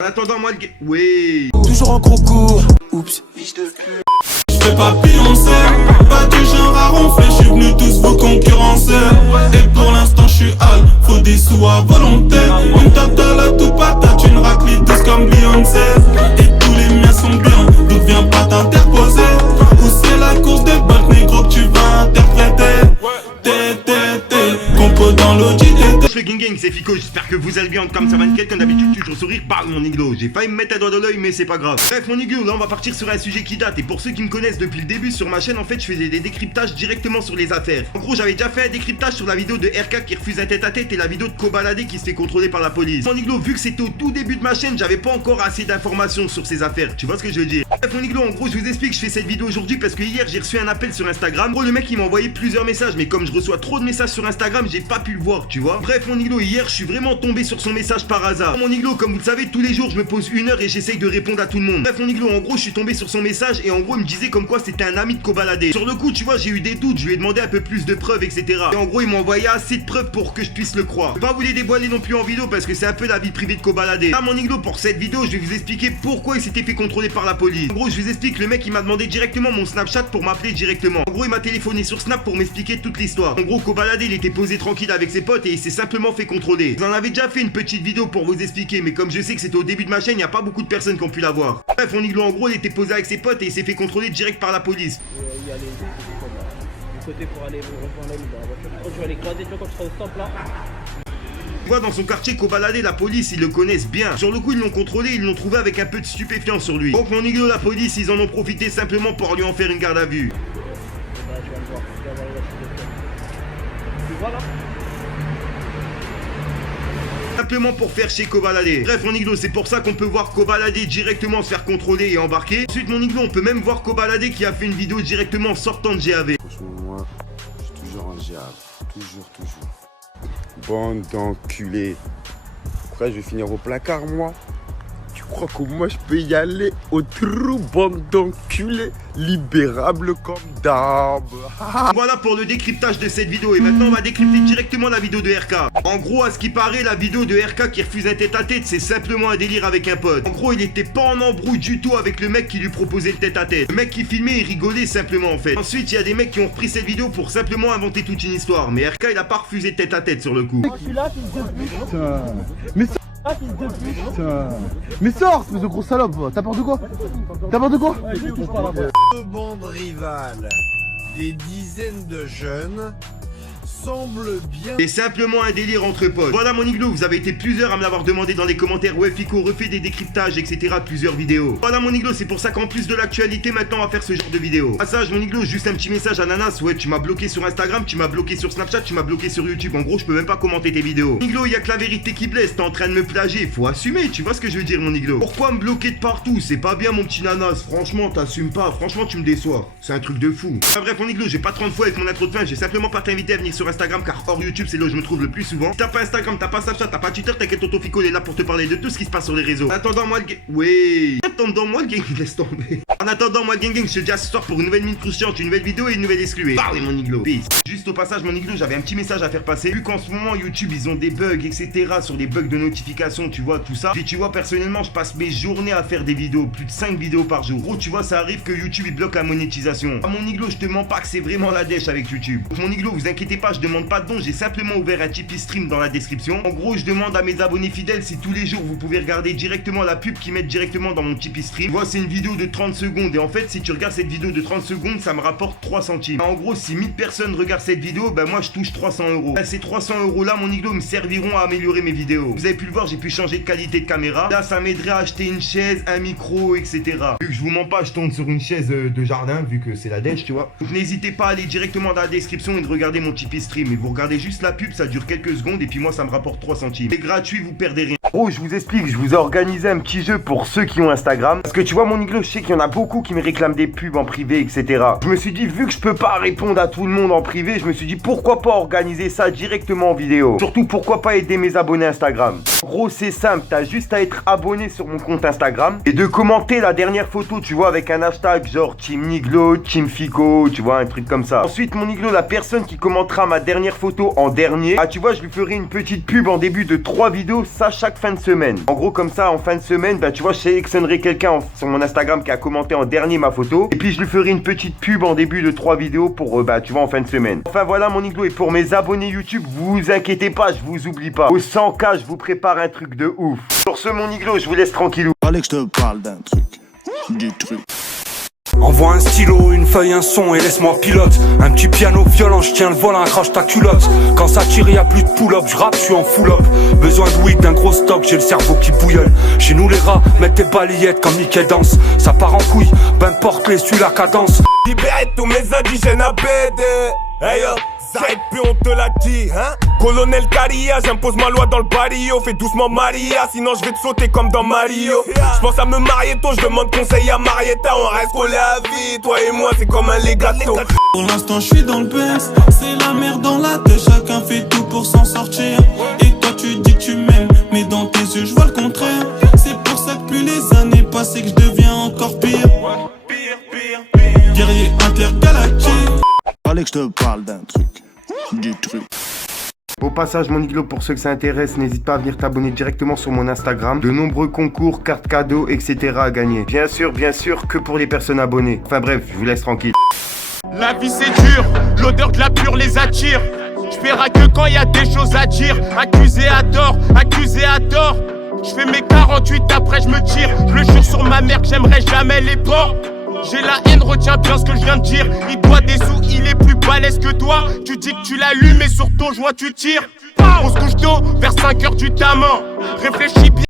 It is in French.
En attendant, moi le gars. Oui. Toujours en concours. Oups, fils de pute. J'fais pas Beyoncé, pas du genre à ronfler, j'suis venu tous vous concurrencer. Et pour l'instant j'suis hal, faut des sous à volonté. Une totale à tout patate, une raclée douce comme Beyoncé. Et tous les miens sont bien, donc viens pas t'interposer. Ou c'est la course des bottes négro que tu vas interpréter. Compo dans l'audit. Le gang, c'est Fico, j'espère que vous allez bien. Comme ça va nickel, comme d'habitude, toujours sourire, parle mon iglo. J'ai failli me mettre un doigt dans l'œil, mais c'est pas grave. Bref, mon iglo, là on va partir sur un sujet qui date. Et pour ceux qui me connaissent depuis le début sur ma chaîne, en fait, je faisais des décryptages directement sur les affaires. En gros, j'avais déjà fait un décryptage sur la vidéo de RK qui refuse un tête-à-tête et la vidéo de Kobalade qui se fait contrôler par la police. Mon iglo, vu que c'était au tout début de ma chaîne, j'avais pas encore assez d'informations sur ces affaires. Tu vois ce que je veux dire? Bref, mon iglo, en gros, je vous explique, je fais cette vidéo aujourd'hui parce que hier j'ai reçu un appel sur Instagram. En gros, le mec il m'a envoyé plusieurs messages, mais comme je reçois trop de messages sur Instagram, j'ai pas pu le voir, tu vois. Bref, mon iglo, hier je suis vraiment tombé sur son message par hasard. Mon iglo, comme vous le savez, tous les jours je me pose 1 heure et j'essaye de répondre à tout le monde. Bref, mon iglo, en gros, je suis tombé sur son message et en gros, il me disait comme quoi c'était un ami de Kobalade. Sur le coup, tu vois, j'ai eu des doutes, je lui ai demandé un peu plus de preuves, etc. Et en gros, il m'a envoyé assez de preuves pour que je puisse le croire. Je vais pas vous les dévoiler non plus en vidéo parce que c'est un peu la vie privée de Kobalade. Là, mon iglo, pour cette vidéo, je vais vous expliquer pourquoi il s'était fait contrôler par la police. En gros, je vous explique, le mec il m'a demandé directement mon Snapchat pour m'appeler directement. En gros, il m'a téléphoné sur Snap pour m'expliquer toute l'histoire. En gros, Kobalade, il était posé tranquille avec ses potes et il s'est simplement fait contrôler. Vous en avez déjà fait une petite vidéo pour vous expliquer, mais comme je sais que c'était au début de ma chaîne, il n'y a pas beaucoup de personnes qui ont pu la voir. Bref, mon iglo, en gros, il était posé avec ses potes et il s'est fait contrôler direct par la police. Il y a les côté pour aller rejoindre l'ami dans la voiture. Quand tu vas les croiser, tu vois, quand tu seras au stop là. Tu vois, dans son quartier Kobalade, la police, ils le connaissent bien. Sur le coup, ils l'ont contrôlé, ils l'ont trouvé avec un peu de stupéfiant sur lui. Donc, mon iglo, la police, ils en ont profité simplement pour lui en faire une garde à vue. Là, je viens de voir. Je viens de voir la voiture de toi. Tu vois là? Simplement pour faire chez Kobalade. Bref, mon iglo, c'est pour ça qu'on peut voir Kobalade directement se faire contrôler et embarquer. Ensuite, mon iglo, on peut même voir Kobalade qui a fait une vidéo directement en sortant de GAV. Franchement, moi, je suis toujours en GAV. Toujours. Bande d'enculés. Après, je vais finir au placard, moi. Tu crois que moi, je peux y aller au trou, bande d'enculés, libérable comme d'hab. Voilà pour le décryptage de cette vidéo. Et maintenant, on va décrypter directement la vidéo de RK. En gros, à ce qui paraît, la vidéo de RK qui refuse un tête-à-tête, c'est simplement un délire avec un pote. En gros, il était pas en embrouille du tout avec le mec qui lui proposait le tête-à-tête. Le mec qui filmait, il rigolait simplement en fait. Ensuite, il y a des mecs qui ont repris cette vidéo pour simplement inventer toute une histoire. Mais RK, il a pas refusé de tête-à-tête sur le coup. Je suis là, fils de pute. Putain. Mais sors, Ah, fils de pute. putain. Mais sors, espèce de gros salope. T'as peur de quoi? T'as peur de quoi? Deux bandes rivales, des dizaines de jeunes, semblent bien. C'est simplement un délire entre potes. Voilà mon iglo, vous avez été plusieurs à me l'avoir demandé dans les commentaires. Ouais, Fico refait des décryptages, etc. Plusieurs vidéos. Voilà mon iglo, c'est pour ça qu'en plus de l'actualité, maintenant on va faire ce genre de vidéo. Passage, mon iglo, juste un petit message à Nanas. Ouais, tu m'as bloqué sur Instagram, tu m'as bloqué sur Snapchat, tu m'as bloqué sur YouTube. En gros, je peux même pas commenter tes vidéos. Iglo, il y a que la vérité qui blesse. T'es en train de me plagier. Faut assumer, tu vois ce que je veux dire, mon iglo. Pourquoi me bloquer de partout? C'est pas bien, mon petit Nanas. Franchement, t'assumes pas. Franchement, tu me déçois. C'est un truc de fou. Enfin, bref, mon iglo, j'ai pas 30 fois avec mon intro de fin. J'ai simplement pas t'invité à venir sur Instagram car hors YouTube, c'est là où je me trouve le plus souvent. Si t'as pas Instagram, t'as pas Snapchat, t'as pas Twitter, t'inquiète, tonton Fico, il est là pour te parler de tout ce qui se passe sur les réseaux. En attendant, moi, le gang. Oui. En attendant, moi, le gang, laisse tomber. En attendant, moi, le gang, je te dis à ce soir pour une nouvelle minute croustillante, une nouvelle vidéo et une nouvelle excluée. Parlez, mon iglo. Peace. Juste au passage, mon iglo, j'avais un petit message à faire passer. Vu qu'en ce moment, YouTube, ils ont des bugs, etc. sur des bugs de notification, tu vois, tout ça. Puis tu vois, personnellement, je passe mes journées à faire des vidéos, plus de 5 vidéos par jour. Gros, tu vois, ça arrive que YouTube, il bloque la monétisation. À mon iglo, je te mens pas que c'est vraiment la dèche avec YouTube. Donc, mon iglo, vous inquiétez pas, je demande pas de dons, j'ai simplement ouvert un Tipeee Stream dans la description. En gros, je demande à mes abonnés fidèles si tous les jours vous pouvez regarder directement la pub qu'ils mettent directement dans mon Tipeee Stream. Tu vois, c'est une vidéo de 30 secondes et en fait, si tu regardes cette vidéo de 30 secondes, ça me rapporte 3 centimes. En gros, si 1000 personnes regardent cette vidéo, ben moi je touche 300 euros. Ben, ces 300 euros là, mon iglo, me serviront à améliorer mes vidéos. Vous avez pu le voir, j'ai pu changer de qualité de caméra. Là, ça m'aiderait à acheter une chaise, un micro, etc. Vu que je vous mens pas, je tourne sur une chaise de jardin, vu que c'est la dèche, tu vois. Donc n'hésitez pas à aller directement dans la description et de regarder mon Tipeee Stream. Et vous regardez juste la pub, ça dure quelques secondes et puis moi ça me rapporte 3 centimes. C'est gratuit, vous perdez rien. Oh, je vous explique, je vous ai organisé un petit jeu pour ceux qui ont Instagram. Parce que tu vois, mon iglo, je sais qu'il y en a beaucoup qui me réclament des pubs en privé, etc. Je me suis dit, vu que je peux pas répondre à tout le monde en privé, je me suis dit, pourquoi pas organiser ça directement en vidéo. Surtout, pourquoi pas aider mes abonnés Instagram. En gros, c'est simple, t'as juste à être abonné sur mon compte Instagram et de commenter la dernière photo, tu vois, avec un hashtag genre Team Niglo, Team Fico, tu vois, un truc comme ça. Ensuite, mon iglo, la personne qui commentera ma dernière photo en dernier, ah, tu vois, je lui ferai une petite pub en début de 3 vidéos, ça chaque chaque fin de semaine. En gros, comme ça, en fin de semaine, bah tu vois, je sélectionnerai quelqu'un sur mon Instagram qui a commenté en dernier ma photo. Et puis je lui ferai une petite pub en début de 3 vidéos pour, bah tu vois, en fin de semaine. Enfin voilà mon Iglo, et pour mes abonnés YouTube, vous inquiétez pas, je vous oublie pas. Au 100K, je vous prépare un truc de ouf. Sur ce mon Iglo, je vous laisse tranquillou. Fallait que je te parle d'un truc. Du truc. Envoie un stylo, une feuille, un son et laisse-moi pilote. Un petit piano violent, je tiens le volant, accroche ta culotte. Quand ça tire, y'a plus de pull-up, je rappe, je suis en full-up. Besoin de weed, d'un gros stock, j'ai le cerveau qui bouillonne. Chez nous les rats, mettent tes balayettes comme Mickey danse. Ça part en couille, ben porte-les, suis la cadence. Libérez tous mes indigènes à BD. Hey yo, ça arrête plus, on te l'a dit, hein. Colonel Caria, j'impose ma loi dans le barrio. Fais doucement Maria, sinon je vais te sauter comme dans Mario. Je pense à me marier tôt, je demande conseil à Marietta. On reste collés à vie, toi et moi c'est comme un legato. Pour l'instant je suis dans le Benz, c'est la merde dans la tête. Chacun fait tout pour s'en sortir. Et toi tu dis que tu m'aimes, mais dans tes yeux je vois le contraire. C'est pour ça que plus les années passent et que je deviens encore pire. Guerrier intergalactique. Fallait que je te parle d'un truc. Du truc. Au passage mon Iglo, pour ceux que ça intéresse, n'hésite pas à venir t'abonner directement sur mon Instagram. De nombreux concours, cartes cadeaux, etc. à gagner. Bien sûr, que pour les personnes abonnées. Enfin bref, je vous laisse tranquille. La vie c'est dur, l'odeur de la pure les attire. Je verrai que quand y a des choses à dire. Accusé à tort, accusé à tort. Je fais mes 48 après je me tire. Je le jure sur ma mère que j'aimerais jamais les ports. J'ai la haine, retiens bien ce que je viens de dire. Il doit des sous, il est plus balèze que toi. Tu dis que tu l'allumes et sur ton joint tu tires. On se couche tôt, vers 5h du tamin. Réfléchis bien.